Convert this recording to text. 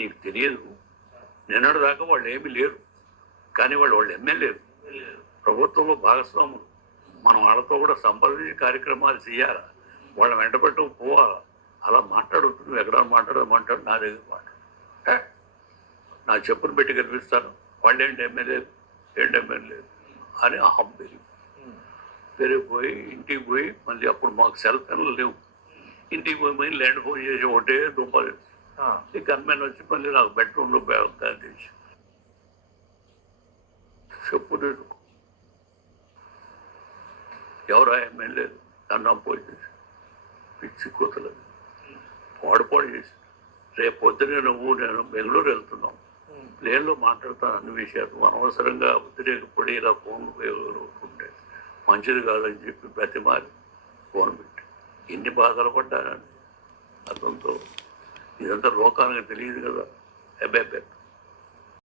నీకు తెలియదు. నిన్నటి దాకా వాళ్ళు ఏమీ లేరు, కానీ వాళ్ళు ఎమ్మెల్యేలు, ప్రభుత్వంలో భాగస్వాములు. మనం వాళ్ళతో కూడా సంప్రదించి కార్యక్రమాలు చేయాలి, వాళ్ళని వెంటబెట్టు పోవాలి. అలా మాట్లాడుతుంది ఎక్కడ మాట్లాడు నా దగ్గర మాట్లాడు, నా చెప్పును పెట్టి కనిపిస్తాను, వాళ్ళు ఏంటి ఎమ్మెల్యేలు అని అహం పెరిగిపోయి ఇంటికి పోయి మళ్ళీ అప్పుడు మాకు సెల్ ఫోన్లు లేవు. ఇంటికి పోయి ల్యాండ్ ఫోన్ చేసి ఒకటే దుంపలు ఈ గన్మెన్ వచ్చి మళ్ళీ నాకు బెడ్రూమ్లో బ్యాగ్ తీసి చెప్పు తీసుకో, ఎవరా ఎమ్మెల్యే దండం పోయి చేసి పిచ్చి కూతలేదు పాడు చేసి. రేపు పొద్దునే నేను బెంగళూరు వెళ్తున్నాం, ప్లేన్లో మాట్లాడతాను అన్ని విషయాలు. అనవసరంగా ఉద్రేకపడి ఇలా ఫోన్లు ఉంటే మంచిది కాదని చెప్పి ప్రతిమారి ఫోన్ పెట్టి ఎన్ని బాధలు పడ్డానని అతనితో. ఇదంతా లోకానికి తెలియదు కదా. అబ్బాయి